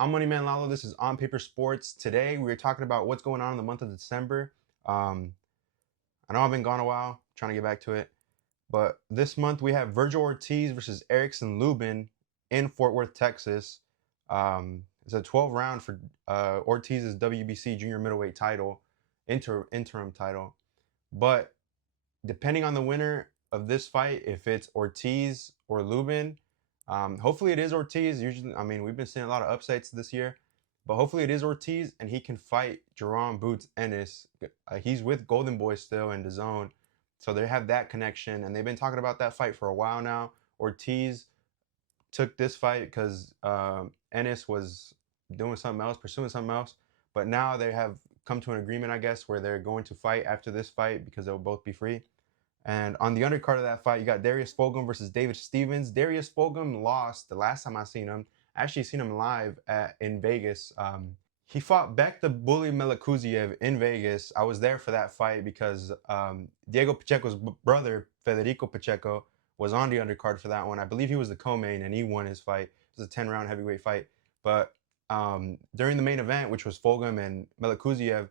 I'm Moneyman Lalo. This is On Paper Sports. Today we're talking about what's going on in the month of December. Um, I know I've been gone a while, trying to get back to it. But this month we have Virgil Ortiz versus Erickson Lubin in Fort Worth, Texas. It's a 12 round for Ortiz's WBC junior middleweight title, interim title. But depending on the winner of this fight, if it's Ortiz or Lubin, hopefully it is Ortiz. Usually, I mean, we've been seeing a lot of upsets this year, but hopefully it is Ortiz and he can fight Jerron Boots Ennis. He's with Golden Boy still in the zone, so they have that connection, and they've been talking about that fight for a while now. Ortiz took this fight because Ennis was doing something else, pursuing something else, but now they have come to an agreement, I guess, where they're going to fight after this fight because they'll both be free. And on the undercard of that fight, you got Darius Fulgham versus David Stevens. Darius Fulgham lost the last time I seen him. I actually seen him live in Vegas. He fought Bek the Bully Melakuziev in Vegas. I was there for that fight because Diego Pacheco's brother, Federico Pacheco, was on the undercard for that one. I believe he was the co-main and he won his fight. It was a 10-round heavyweight fight. But during the main event, which was Fulgham and Melakuziev,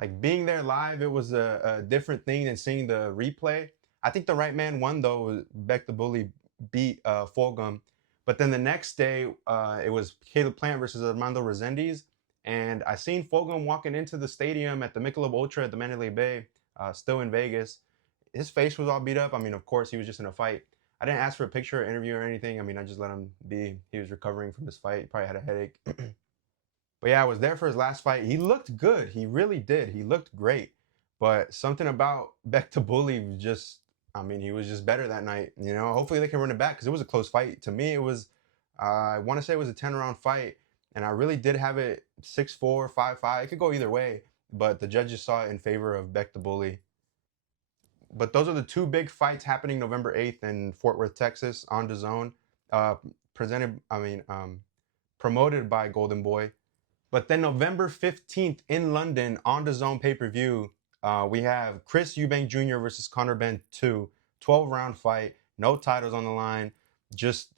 like being there live, it was a different thing than seeing the replay. I think the right man won though. Bek the Bully beat Fulgham, but then the next day it was Caleb Plant versus Armando Resendiz, and I seen Fulgham walking into the stadium at the Michelob Ultra at the Mandalay Bay, still in Vegas. His face was all beat up. I mean, of course, he was just in a fight. I didn't ask for a picture or interview or anything. I mean, I just let him be. He was recovering from his fight. He probably had a headache. But yeah, I was there for his last fight. He looked good. He really did. He looked great. But something about Bek to Bully was just, I mean, he was just better that night. You know, hopefully they can run it back because it was a close fight. To me, it was, I want to say it was a 10-round fight. And I really did have it 6-4, 5-5. It could go either way. But the judges saw it in favor of Bek the Bully. But those are the two big fights happening November 8th in Fort Worth, Texas on DAZN. Uh, promoted by Golden Boy. But then November 15th in London on DAZN pay-per-view, we have Chris Eubank Jr. versus Conor Benn 2, 12-round fight, no titles on the line, just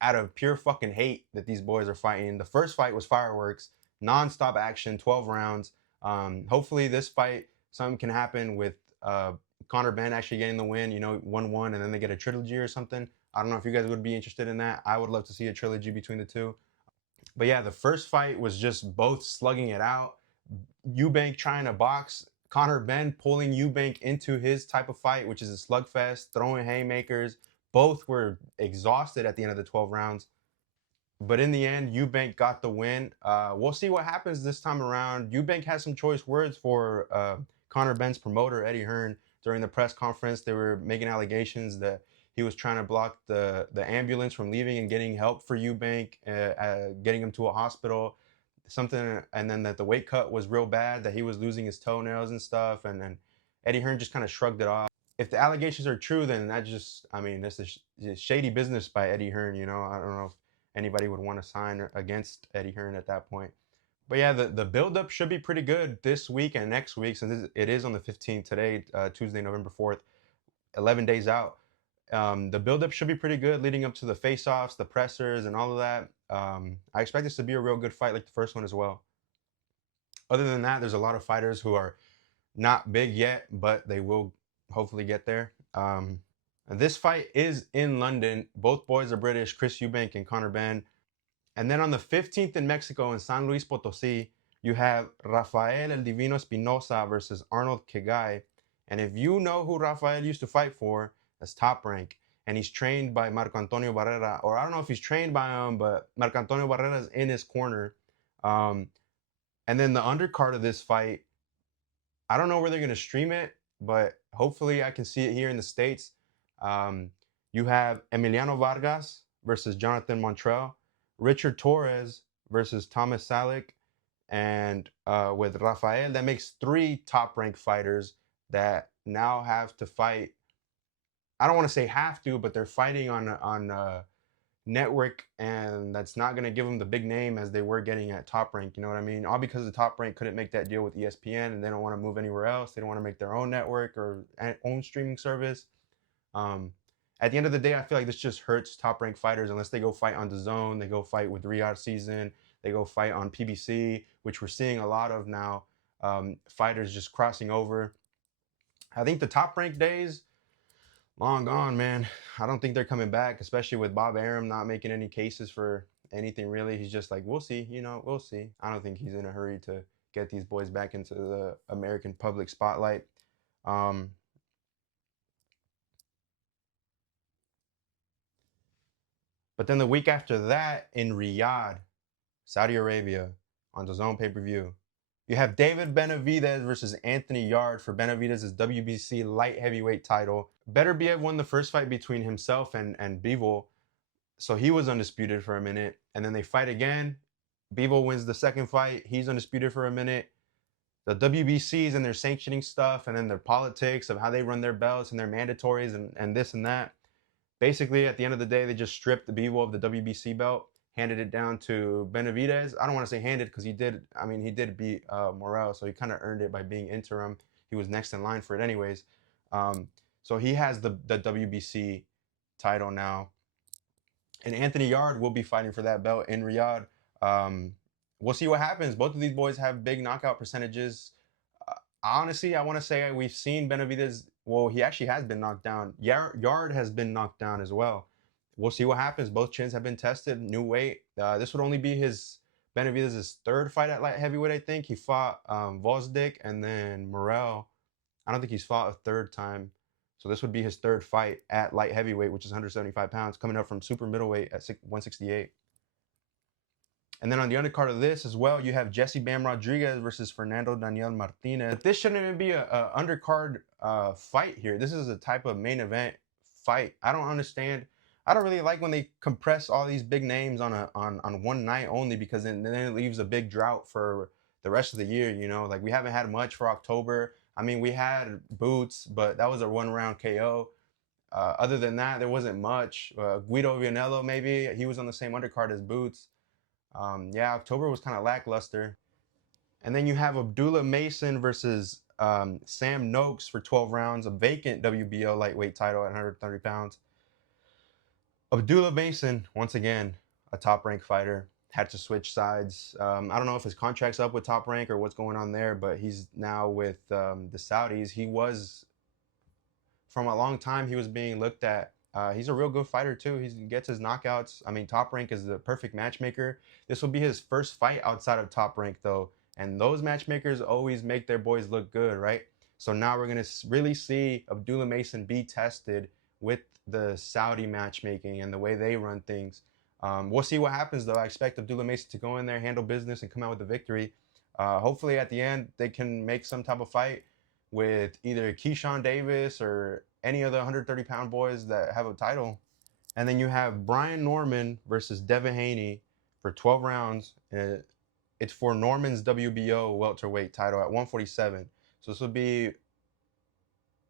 out of pure fucking hate that these boys are fighting. The first fight was fireworks, non-stop action, 12 rounds. Hopefully this fight, something can happen with Conor Benn actually getting the win, you know, 1-1, and then they get a trilogy or something. I don't know if you guys would be interested in that. I would love to see a trilogy between the two. But yeah, the first fight was just both slugging it out. Eubank trying to box, Conor Benn pulling Eubank into his type of fight, which is a slugfest, throwing haymakers. Both were exhausted at the end of the 12 rounds. But in the end, Eubank got the win. We'll see what happens this time around. Eubank has some choice words for Conor Benn's promoter, Eddie Hearn, during the press conference. They were making allegations that he was trying to block the ambulance from leaving and getting help for Eubank, getting him to a hospital, something, and then that the weight cut was real bad, that he was losing his toenails and stuff, and then Eddie Hearn just kind of shrugged it off. If the allegations are true, then that just, I mean, this is shady business by Eddie Hearn, you know. I don't know if anybody would want to sign against Eddie Hearn at that point. But yeah, the build-up should be pretty good this week and next week, since it is on the 15th today, Tuesday, November 4th, 11 days out. The build-up should be pretty good leading up to the face-offs, the pressers, and all of that. I expect this to be a real good fight like the first one as well. Other than that, there's a lot of fighters who are not big yet, but they will hopefully get there. This fight is in London. Both boys are British, Chris Eubank and Conor Benn. And then on the 15th in Mexico, in San Luis Potosi, you have Rafael El Divino Espinosa versus Arnold Kegai. And if you know who Rafael used to fight for, that's Top Rank. And he's trained by Marco Antonio Barrera. Or I don't know if he's trained by him, but Marco Antonio Barrera is in his corner. And then the undercard of this fight, I don't know where they're going to stream it, but hopefully I can see it here in the States. You have Emiliano Vargas versus Jonathan Montrell, Richard Torres versus Thomas Salick, and with Rafael, that makes 3 top-ranked fighters that now have to fight. I don't want to say have to, but they're fighting on a network, and that's not going to give them the big name as they were getting at Top Rank. You know what I mean? All because the Top Rank couldn't make that deal with ESPN, and they don't want to move anywhere else. They don't want to make their own network or own streaming service. At the end of the day, I feel like this just hurts Top Rank fighters unless they go fight on DAZN, they go fight with Riyadh Season, They go fight on PBC, which we're seeing a lot of now. Fighters just crossing over. I think the Top Rank days, long gone, man. I don't think they're coming back, especially with Bob Arum not making any cases for anything really. He's just like, we'll see, we'll see. I don't think he's in a hurry to get these boys back into the American public spotlight. But then the week after that in Riyadh, Saudi Arabia, on DAZN pay-per-view, you have David Benavidez versus Anthony Yarde for Benavidez' WBC light heavyweight title. Beterbiev won the first fight between himself and Bivol, so he was undisputed for a minute. And then they fight again. Bivol wins the second fight. He's undisputed for a minute. The WBCs and their sanctioning stuff, and then their politics of how they run their belts and their mandatories and this and that. Basically, at the end of the day, they just stripped the Bivol of the WBC belt, handed it down to Benavidez. I don't want to say handed because he did beat Morrell, so he kind of earned it by being interim. He was next in line for it anyways. So he has the WBC title now. And Anthony Yarde will be fighting for that belt in Riyadh. We'll see what happens. Both of these boys have big knockout percentages. Honestly, I want to say we've seen Benavidez. Well, he actually has been knocked down. Yarde has been knocked down as well. We'll see what happens. Both chins have been tested. New weight. This would only be Benavidez' third fight at light heavyweight, I think. He fought Vosdik and then Morrell. I don't think he's fought a third time. So this would be his third fight at light heavyweight, which is 175 pounds, coming up from super middleweight at 168. And then on the undercard of this as well, you have Jesse Bam Rodriguez versus Fernando Daniel Martinez. This shouldn't even be a undercard fight here. This is a type of main event fight. I don't understand. I don't really like when they compress all these big names on one night only, because then it leaves a big drought for the rest of the year. Like we haven't had much for October. I mean, we had Boots, but that was a one-round KO. Other than that, there wasn't much. Guido Vianello, maybe. He was on the same undercard as Boots. Yeah, October was kind of lackluster. And then you have Abdullah Mason versus Sam Noakes for 12 rounds, a vacant WBO lightweight title at 130 pounds. Abdullah Mason, once again, a top-ranked fighter, had to switch sides. I don't know if his contract's up with Top Rank or what's going on there, but he's now with the Saudis. He was, from a long time, he was being looked at. He's a real good fighter too. He gets his knockouts. I mean, Top Rank is the perfect matchmaker. This will be his first fight outside of Top Rank though. And those matchmakers always make their boys look good, right? So now we're going to really see Abdullah Mason be tested with the Saudi matchmaking and the way they run things. We'll see what happens though. I expect Abdullah Mason to go in there, handle business, and come out with a victory. Hopefully at the end, they can make some type of fight with either Keyshawn Davis or any of the 130-pound boys that have a title. And then you have Brian Norman versus Devin Haney for 12 rounds. It's for Norman's WBO welterweight title at 147. So this will be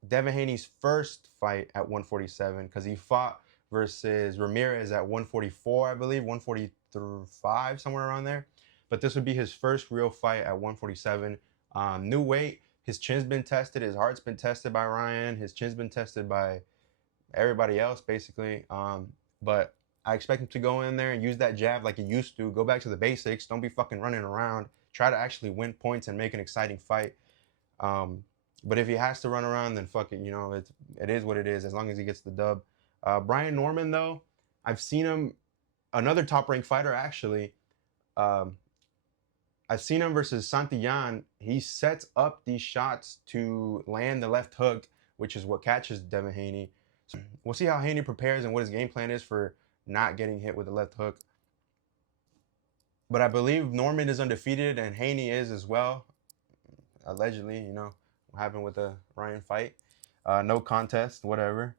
Devin Haney's first fight at 147, because he fought versus Ramirez at 144, I believe, 145, somewhere around there. But this would be his first real fight at 147. New weight. His chin's been tested. His heart's been tested by Ryan. His chin's been tested by everybody else, basically. But I expect him to go in there and use that jab like he used to. Go back to the basics. Don't be fucking running around. Try to actually win points and make an exciting fight. But if he has to run around, then fuck it. It is what it is, as long as he gets the dub. Brian Norman, though, I've seen him, another top-ranked fighter, actually. I've seen him versus Santillan. He sets up these shots to land the left hook, which is what catches Devin Haney. So we'll see how Haney prepares and what his game plan is for not getting hit with the left hook. But I believe Norman is undefeated and Haney is as well. Allegedly, what happened with the Ryan fight. No contest, whatever.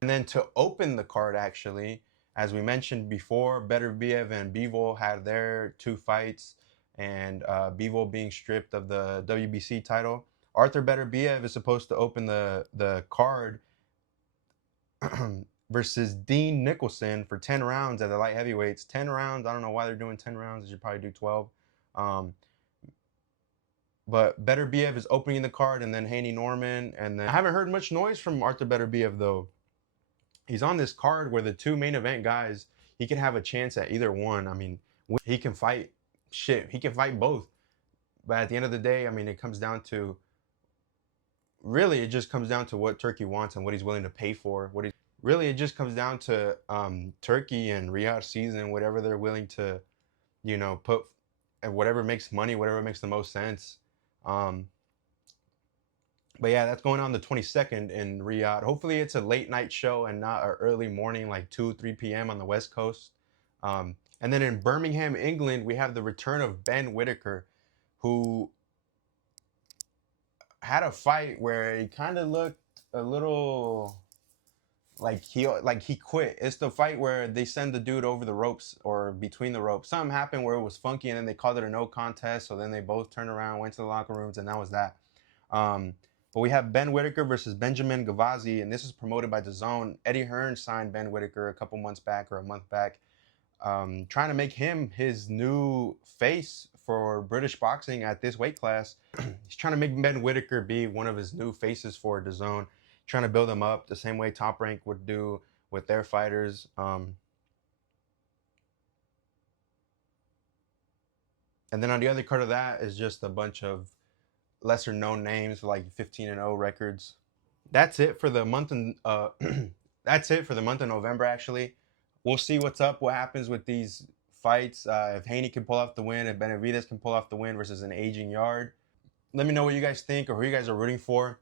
And then to open the card, actually, as we mentioned before, Beterbiev and Bivol had their 2 fights. And Bivol being stripped of the WBC title. Arthur Beterbiev is supposed to open the card versus Dean Nicholson for 10 rounds at the light heavyweights. 10 rounds. I don't know why they're doing 10 rounds. They should probably do 12. But Beterbiev is opening the card, and then Haney Norman. And then I haven't heard much noise from Arthur Beterbiev, though. He's on this card where the 2 main event guys, he can have a chance at either one. I mean, he can fight shit, he can fight both. But at the end of the day, I mean, it comes down to really, it just comes down to what Turkey wants and what he's willing to pay for. Really, it just comes down to Turkey and Riyadh season, whatever they're willing to, put, and whatever makes money, whatever makes the most sense. Um, but yeah, that's going on the 22nd in Riyadh. Hopefully, it's a late night show and not an early morning, like 2, 3 p.m. on the West Coast. And then in Birmingham, England, we have the return of Ben Whitaker, who had a fight where he kind of looked a little like he quit. It's the fight where they send the dude over the ropes or between the ropes. Something happened where it was funky, and then they called it a no contest. So then they both turned around, went to the locker rooms, and that was that. Um, but we have Ben Whitaker versus Benjamin Gavazi, and this is promoted by DAZN. Eddie Hearn signed Ben Whitaker a couple months back or a month back, trying to make him his new face for British boxing at this weight class. He's trying to make Ben Whitaker be one of his new faces for DAZN, trying to build him up the same way Top Rank would do with their fighters. And then on the other card of that is just a bunch of lesser known names like 15-0 records. That's it for the month in that's it for the month of November. Actually, we'll see what's up, what happens with these fights. If Haney can pull off the win, if Benavidez can pull off the win versus an aging Yard. Let me know what you guys think or who you guys are rooting for.